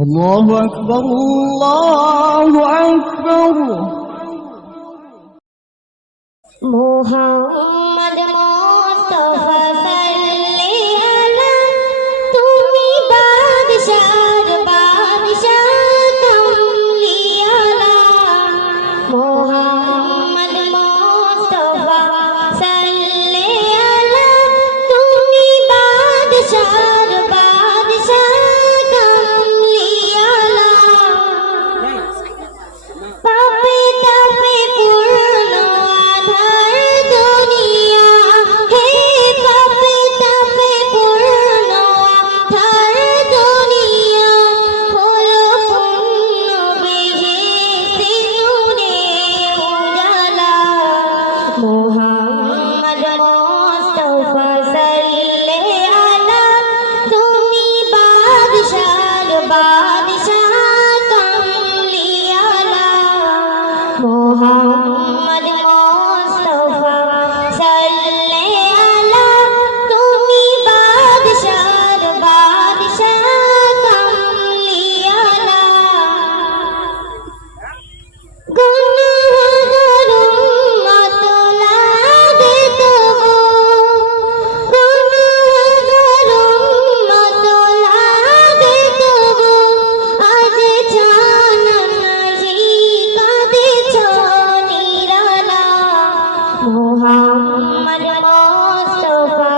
الله أكبر الله أكبر. محمد মোহাম্মদ মোহাম্মদ মোস্তফা